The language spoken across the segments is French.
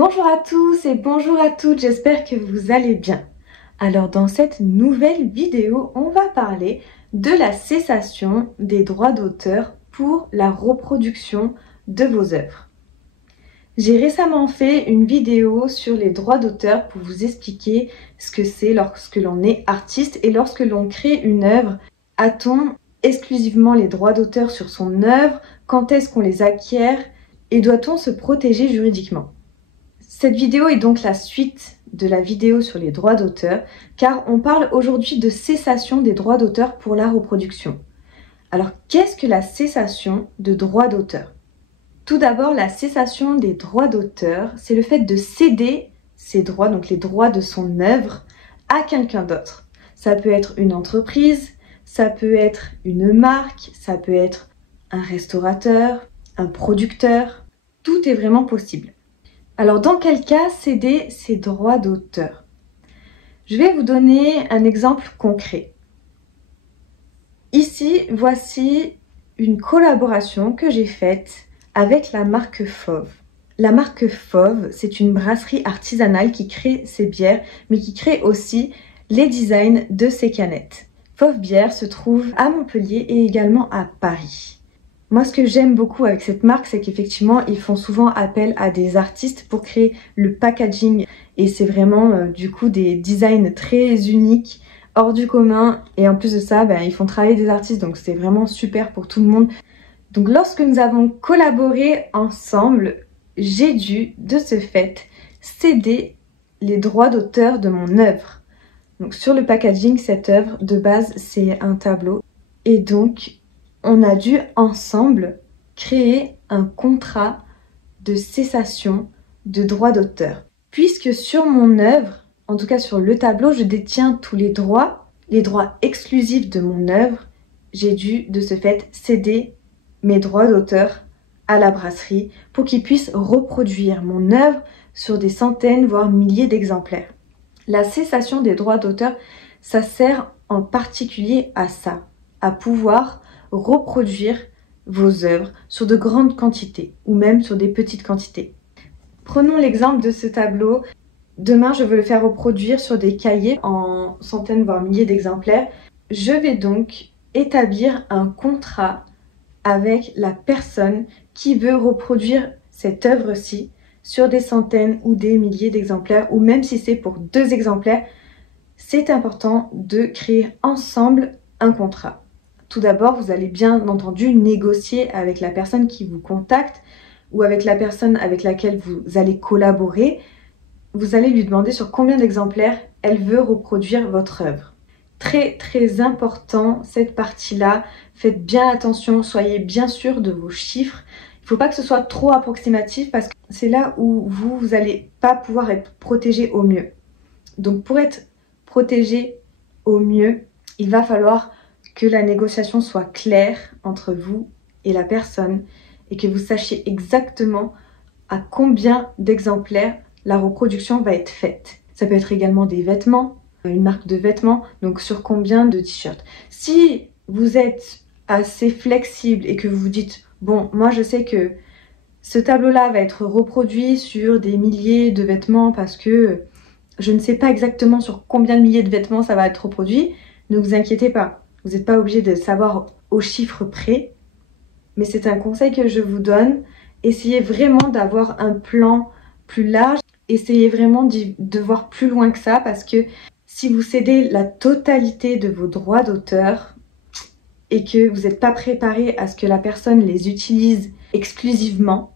Bonjour à tous et bonjour à toutes, j'espère que vous allez bien. Alors dans cette nouvelle vidéo, on va parler de la cessation des droits d'auteur pour la reproduction de vos œuvres. J'ai récemment fait une vidéo sur les droits d'auteur pour vous expliquer ce que c'est lorsque l'on est artiste et lorsque l'on crée une œuvre. A-t-on exclusivement les droits d'auteur sur son œuvre? Quand est-ce qu'on les acquiert? Et doit-on se protéger juridiquement? Cette vidéo est donc la suite de la vidéo sur les droits d'auteur, car on parle aujourd'hui de cessation des droits d'auteur pour la reproduction. Alors, qu'est-ce que la cessation de droits d'auteur? Tout d'abord, la cessation des droits d'auteur, c'est le fait de céder ses droits, donc les droits de son œuvre, à quelqu'un d'autre. Ça peut être une entreprise, ça peut être une marque, ça peut être un restaurateur, un producteur, tout est vraiment possible. Alors, dans quel cas céder ses droits d'auteur? Je vais vous donner un exemple concret. Ici, voici une collaboration que j'ai faite avec la marque Fauve. La marque Fauve, c'est une brasserie artisanale qui crée ses bières, mais qui crée aussi les designs de ses canettes. Fauve Bière se trouve à Montpellier et également à Paris. Moi, ce que j'aime beaucoup avec cette marque, c'est qu'effectivement, ils font souvent appel à des artistes pour créer le packaging. Et c'est vraiment, du coup, des designs très uniques, hors du commun. Et en plus de ça, ils font travailler des artistes, donc c'est vraiment super pour tout le monde. Donc, lorsque nous avons collaboré ensemble, j'ai dû, de ce fait, céder les droits d'auteur de mon œuvre. Donc, sur le packaging, cette œuvre, de base, c'est un tableau. Et donc, on a dû ensemble créer un contrat de cessation de droits d'auteur. Puisque sur mon œuvre, en tout cas sur le tableau, je détiens tous les droits exclusifs de mon œuvre, j'ai dû de ce fait céder mes droits d'auteur à la brasserie pour qu'ils puissent reproduire mon œuvre sur des centaines voire milliers d'exemplaires. La cessation des droits d'auteur, ça sert en particulier à ça, à pouvoir reproduire vos œuvres sur de grandes quantités ou même sur des petites quantités. Prenons l'exemple de ce tableau. Demain, je veux le faire reproduire sur des cahiers en centaines voire milliers d'exemplaires. Je vais donc établir un contrat avec la personne qui veut reproduire cette œuvre-ci sur des centaines ou des milliers d'exemplaires, ou même si c'est pour 2 exemplaires, c'est important de créer ensemble un contrat. Tout d'abord, vous allez bien entendu négocier avec la personne qui vous contacte ou avec la personne avec laquelle vous allez collaborer. Vous allez lui demander sur combien d'exemplaires elle veut reproduire votre œuvre. Très très important cette partie-là. Faites bien attention, soyez bien sûr de vos chiffres. Il ne faut pas que ce soit trop approximatif parce que c'est là où vous n'allez pas pouvoir être protégé au mieux. Donc pour être protégé au mieux, il va falloir que la négociation soit claire entre vous et la personne et que vous sachiez exactement à combien d'exemplaires la reproduction va être faite. Ça peut être également des vêtements, une marque de vêtements, donc sur combien de t-shirts. Si vous êtes assez flexible et que vous vous dites « Bon, moi je sais que ce tableau-là va être reproduit sur des milliers de vêtements parce que je ne sais pas exactement sur combien de milliers de vêtements ça va être reproduit », ne vous inquiétez pas. Vous n'êtes pas obligé de savoir au chiffre près, mais c'est un conseil que je vous donne. Essayez vraiment d'avoir un plan plus large. Essayez vraiment de voir plus loin que ça, parce que si vous cédez la totalité de vos droits d'auteur et que vous n'êtes pas préparé à ce que la personne les utilise exclusivement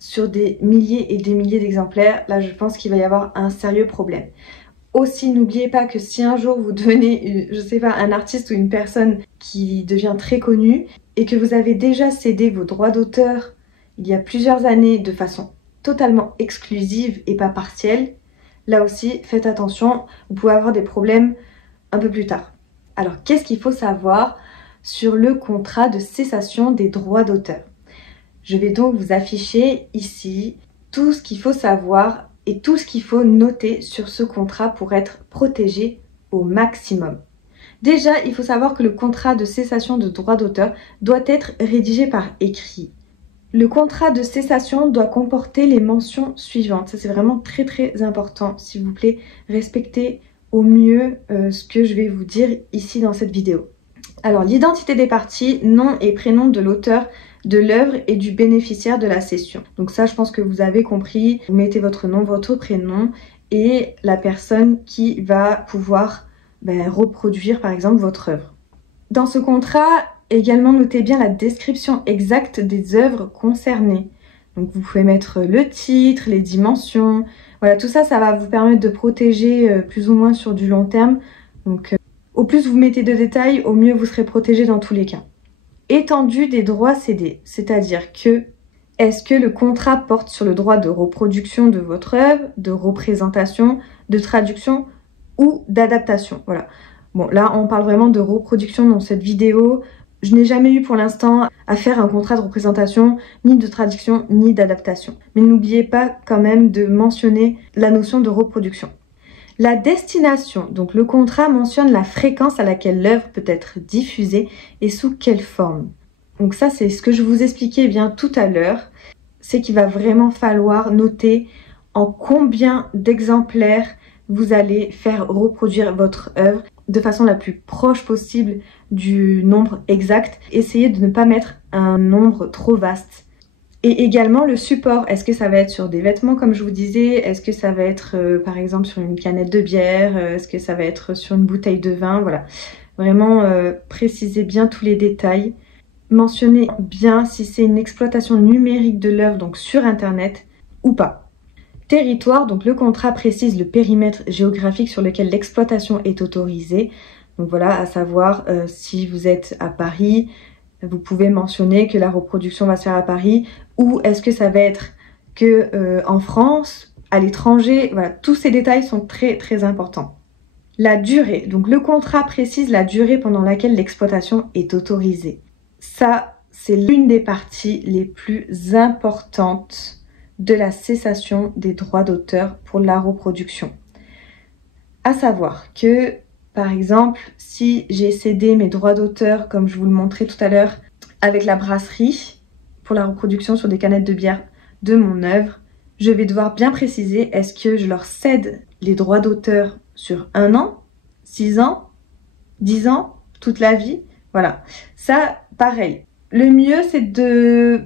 sur des milliers et des milliers d'exemplaires, là je pense qu'il va y avoir un sérieux problème. Aussi, n'oubliez pas que si un jour vous devenez, je sais pas, un artiste ou une personne qui devient très connue et que vous avez déjà cédé vos droits d'auteur il y a plusieurs années de façon totalement exclusive et pas partielle, là aussi, faites attention, vous pouvez avoir des problèmes un peu plus tard. Alors, qu'est-ce qu'il faut savoir sur le contrat de cessation des droits d'auteur? Je vais donc vous afficher ici tout ce qu'il faut savoir et tout ce qu'il faut noter sur ce contrat pour être protégé au maximum. Déjà, il faut savoir que le contrat de cessation de droit d'auteur doit être rédigé par écrit. Le contrat de cessation doit comporter les mentions suivantes. Ça, c'est vraiment très très important. S'il vous plaît, respectez au mieux ce que je vais vous dire ici dans cette vidéo. Alors, l'identité des parties, nom et prénom de l'auteur de l'œuvre et du bénéficiaire de la cession. Donc ça, je pense que vous avez compris. Vous mettez votre nom, votre prénom et la personne qui va pouvoir reproduire par exemple votre œuvre. Dans ce contrat, également notez bien la description exacte des œuvres concernées. Donc vous pouvez mettre le titre, les dimensions, voilà, tout ça, ça va vous permettre de protéger plus ou moins sur du long terme. Donc au plus vous mettez de détails, au mieux vous serez protégé dans tous les cas. Étendue des droits cédés, c'est-à-dire que est-ce que le contrat porte sur le droit de reproduction de votre œuvre, de représentation, de traduction ou d'adaptation. Voilà. Bon, là, on parle vraiment de reproduction dans cette vidéo. Je n'ai jamais eu pour l'instant à faire un contrat de représentation, ni de traduction, ni d'adaptation. Mais n'oubliez pas quand même de mentionner la notion de reproduction. La destination, donc le contrat mentionne la fréquence à laquelle l'œuvre peut être diffusée et sous quelle forme. Donc ça, c'est ce que je vous expliquais bien tout à l'heure. C'est qu'il va vraiment falloir noter en combien d'exemplaires vous allez faire reproduire votre œuvre de façon la plus proche possible du nombre exact. Essayez de ne pas mettre un nombre trop vaste. Et également le support, est-ce que ça va être sur des vêtements comme je vous disais? Est-ce que ça va être par exemple sur une canette de bière? Est-ce que ça va être sur une bouteille de vin? Voilà, vraiment précisez bien tous les détails. Mentionnez bien si c'est une exploitation numérique de l'œuvre, donc sur internet ou pas. Territoire, donc le contrat précise le périmètre géographique sur lequel l'exploitation est autorisée. Donc voilà, à savoir si vous êtes à Paris, vous pouvez mentionner que la reproduction va se faire à Paris, ou est-ce que ça va être que en France, à l'étranger. Voilà, tous ces détails sont très très importants. La durée, donc le contrat précise la durée pendant laquelle l'exploitation est autorisée. Ça, c'est l'une des parties les plus importantes de la cessation des droits d'auteur pour la reproduction. À savoir que, par exemple, si j'ai cédé mes droits d'auteur, comme je vous le montrais tout à l'heure, avec la brasserie, pour la reproduction sur des canettes de bière de mon œuvre, je vais devoir bien préciser, est-ce que je leur cède les droits d'auteur sur 1 an, 6 ans, 10 ans, toute la vie? Voilà, ça, pareil. Le mieux, c'est de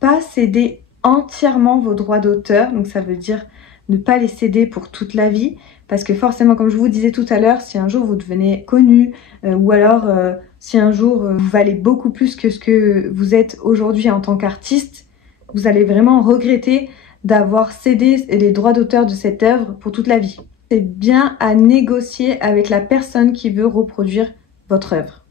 pas céder entièrement vos droits d'auteur, donc ça veut dire ne pas les céder pour toute la vie, parce que forcément, comme je vous disais tout à l'heure, si un jour vous devenez connu, ou alors si un jour vous valez beaucoup plus que ce que vous êtes aujourd'hui en tant qu'artiste, vous allez vraiment regretter d'avoir cédé les droits d'auteur de cette œuvre pour toute la vie. C'est bien à négocier avec la personne qui veut reproduire votre œuvre.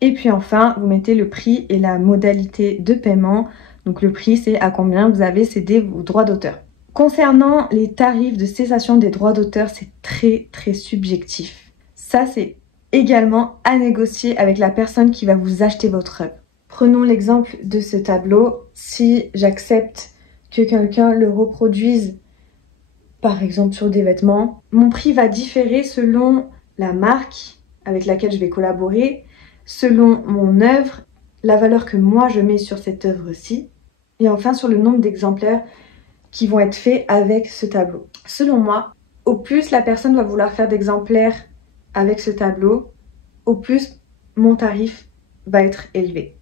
Et puis enfin, vous mettez le prix et la modalité de paiement. Donc le prix, c'est à combien vous avez cédé vos droits d'auteur. Concernant les tarifs de cessation des droits d'auteur, c'est très très subjectif. Ça, c'est également à négocier avec la personne qui va vous acheter votre œuvre. Prenons l'exemple de ce tableau. Si j'accepte que quelqu'un le reproduise, par exemple sur des vêtements, mon prix va différer selon la marque avec laquelle je vais collaborer, selon mon œuvre, la valeur que moi je mets sur cette œuvre-ci, et enfin sur le nombre d'exemplaires qui vont être faits avec ce tableau. Selon moi, au plus la personne va vouloir faire d'exemplaires avec ce tableau, au plus mon tarif va être élevé.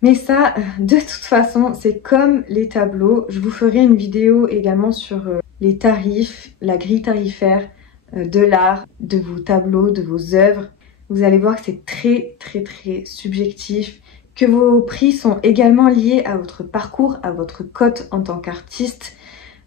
Mais ça, de toute façon, c'est comme les tableaux. Je vous ferai une vidéo également sur les tarifs, la grille tarifaire de l'art, de vos tableaux, de vos œuvres. Vous allez voir que c'est très très très subjectif, que vos prix sont également liés à votre parcours, à votre cote en tant qu'artiste.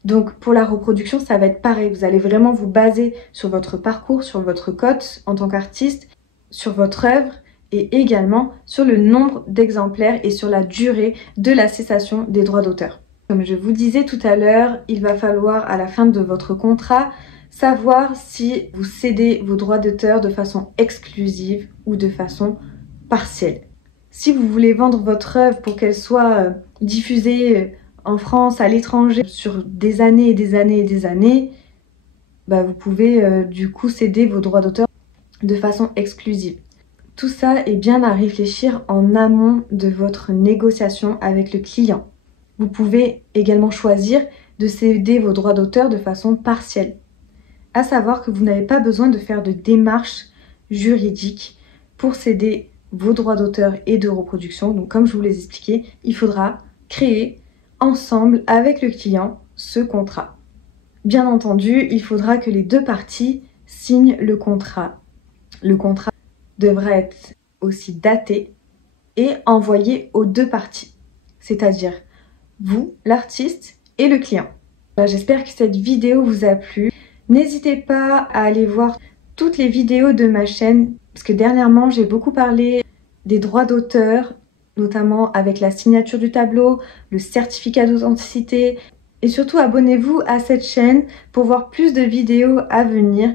Donc pour la reproduction, ça va être pareil. Vous allez vraiment vous baser sur votre parcours, sur votre cote en tant qu'artiste, sur votre œuvre et également sur le nombre d'exemplaires et sur la durée de la cessation des droits d'auteur. Comme je vous disais tout à l'heure, il va falloir à la fin de votre contrat savoir si vous cédez vos droits d'auteur de façon exclusive ou de façon partielle. Si vous voulez vendre votre œuvre pour qu'elle soit diffusée en France, à l'étranger, sur des années et des années et des années, vous pouvez du coup céder vos droits d'auteur de façon exclusive. Tout ça est bien à réfléchir en amont de votre négociation avec le client. Vous pouvez également choisir de céder vos droits d'auteur de façon partielle. À savoir que vous n'avez pas besoin de faire de démarche juridique pour céder vos droits d'auteur et de reproduction. Donc comme je vous l'ai expliqué, il faudra créer ensemble avec le client ce contrat. Bien entendu, il faudra que les deux parties signent le contrat. Le contrat devra être aussi daté et envoyé aux deux parties, c'est-à-dire vous, l'artiste, et le client. J'espère que cette vidéo vous a plu. N'hésitez pas à aller voir toutes les vidéos de ma chaîne, parce que dernièrement j'ai beaucoup parlé des droits d'auteur, notamment avec la signature du tableau, le certificat d'authenticité, et surtout abonnez-vous à cette chaîne pour voir plus de vidéos à venir.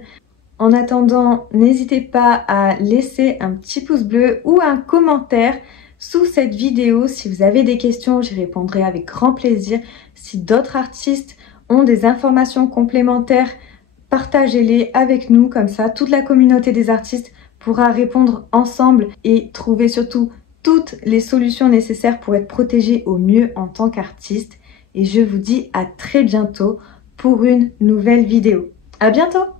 En attendant, n'hésitez pas à laisser un petit pouce bleu ou un commentaire sous cette vidéo. Si vous avez des questions, j'y répondrai avec grand plaisir. Si d'autres artistes ont des informations complémentaires, partagez-les avec nous, comme ça toute la communauté des artistes pourra répondre ensemble et trouver surtout toutes les solutions nécessaires pour être protégé au mieux en tant qu'artiste. Et je vous dis à très bientôt pour une nouvelle vidéo. À bientôt!